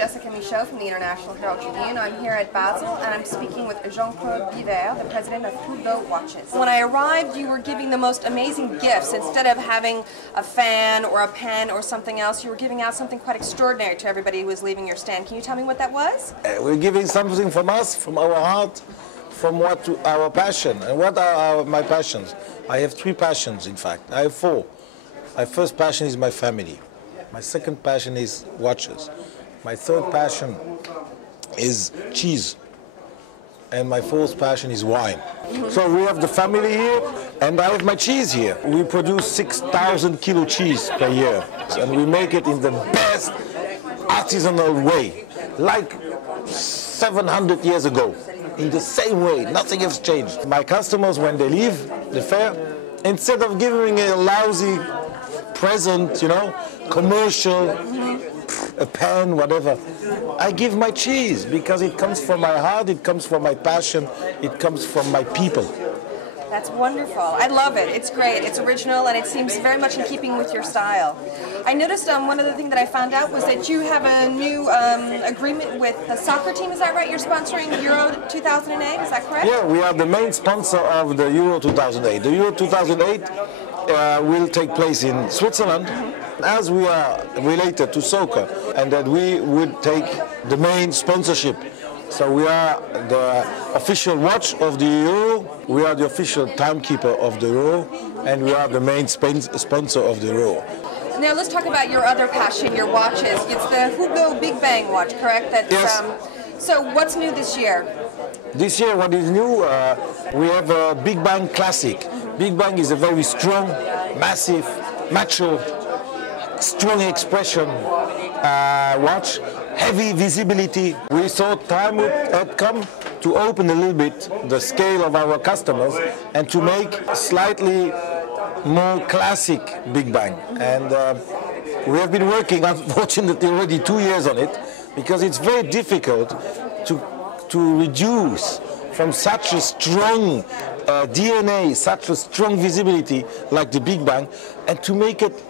Jessica Michault from the International Herald Tribune. I'm here at Basel and I'm speaking with Jean-Claude Biver, the president of Hublot watches. When I arrived, you were giving the most amazing gifts. Instead of having a fan or a pen or something else, you were giving out something quite extraordinary to everybody who was leaving your stand. Can you tell me what that was? We're giving something from us, from our heart, from our passion. And what are my passions? I have 3 passions, in fact. I have 4. My first passion is my family. My second passion is watches. My third passion is cheese. And my fourth passion is wine. So we have the family here, and I have my cheese here. We produce 6,000 kilo cheese per year. And we make it in the best artisanal way, like 700 years ago. In the same way, nothing has changed. My customers, when they leave the fair, instead of giving a lousy present, you know, commercial, a pen, whatever, I give my cheese because it comes from my heart, it comes from my passion, it comes from my people. That's wonderful. I love it. It's great. It's original and it seems very much in keeping with your style. I noticed one other thing that I found out was that you have a new agreement with the soccer team. Is that right? You're sponsoring Euro 2008. Is that correct? Yeah, we are the main sponsor of the Euro 2008. The Euro 2008 will take place in Switzerland, as we are related to soccer, and that we would take the main sponsorship. So we are the official watch of the Euro, we are the official timekeeper of the Euro, and we are the main sponsor of the Euro. Now let's talk about your other passion, your watches. It's the Hublot Big Bang watch, correct? That's, yes. So what's new this year? This year what is new, we have a Big Bang Classic. Big Bang is a very strong, massive, macho, strong expression watch, heavy visibility. We thought time had come to open a little bit the scale of our customers and to make slightly more classic Big Bang. And we have been working, unfortunately, already 2 years on it, because it's very difficult to reduce from such a strong DNA, such a strong visibility like the Big Bang, and to make it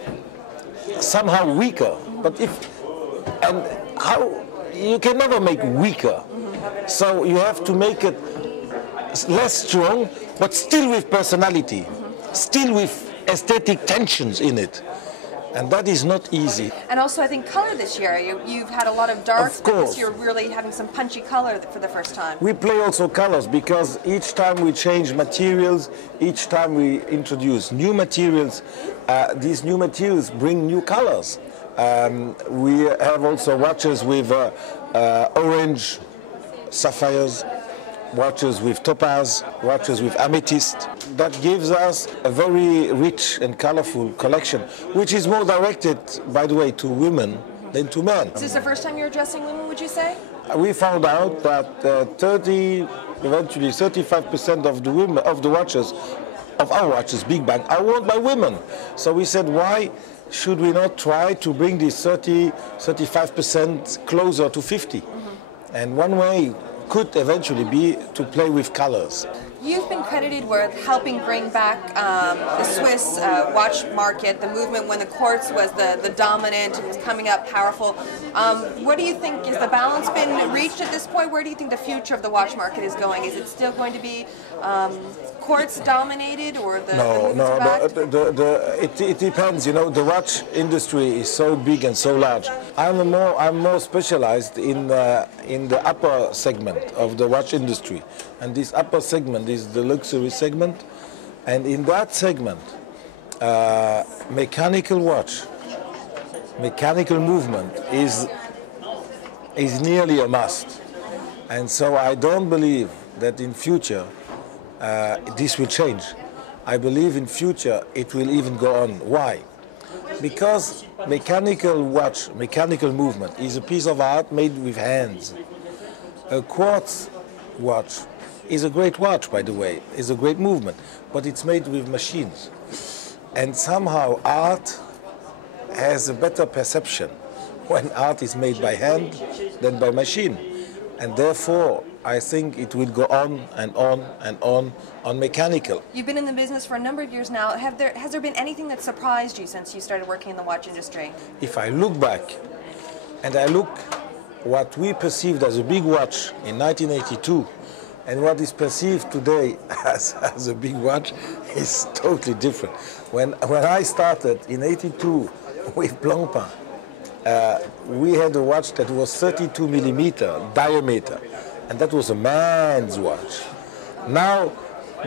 somehow weaker. But you can never make weaker. So you have to make it less strong, but still with personality, still with aesthetic tensions in it. And that is not easy. And also, I think color this year. You've had a lot of darks, of course. But this year really having some punchy color for the first time. We play also colors because each time we change materials, each time we introduce new materials, these new materials bring new colors. We have also watches with orange sapphires, watches with topaz, watches with amethyst. That gives us a very rich and colorful collection, which is more directed, by the way, to women than to men. Is this the first time you're addressing women, would you say? We found out that eventually 35% of the women, of the watches, of our watches, Big Bang, are worn by women. So we said, why should we not try to bring this 35% closer to 50? And one way could eventually be to play with colors. You've been credited with helping bring back the Swiss watch market, the movement when the quartz was the dominant and was coming up powerful. What do you think, is the balance been reached at this point? Where do you think the future of the watch market is going? Is it still going to be quartz dominated, or the it depends. You know, the watch industry is so big and so large. I'm more specialized in the upper segment of the watch industry, and this upper segment is the luxury segment, and in that segment, mechanical watch, mechanical movement is nearly a must, and so I don't believe that in future this will change. I believe in future it will even go on. Why? Because mechanical watch, mechanical movement is a piece of art made with hands. A quartz watch is a great watch, by the way, is a great movement, but it's made with machines. And somehow art has a better perception when art is made by hand than by machine. And therefore, I think it will go on and on and on mechanical. You've been in the business for a number of years now. Has there been anything that surprised you since you started working in the watch industry? If I look back and I look what we perceived as a big watch in 1982 and what is perceived today as a big watch is totally different. When I started in 82 with Blancpain, we had a watch that was 32 millimeter diameter, and that was a man's watch. Now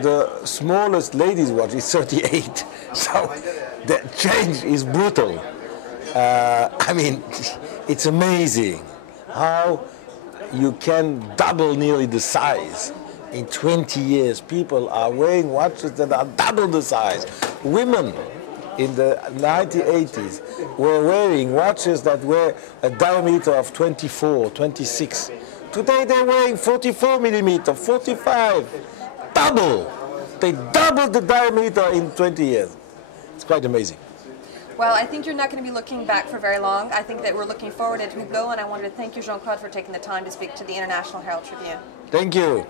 the smallest ladies' watch is 38, so the change is brutal. I mean, it's amazing how you can double nearly the size. In 20 years, people are wearing watches that are double the size. Women in the 1980s were wearing watches that were a diameter of 24, 26. Today they're wearing 44 millimeter, 45. Double. They doubled the diameter in 20 years. It's quite amazing. Well, I think you're not going to be looking back for very long. I think that we're looking forward at Hublot, and I wanted to thank you, Jean-Claude, for taking the time to speak to the International Herald Tribune. Thank you.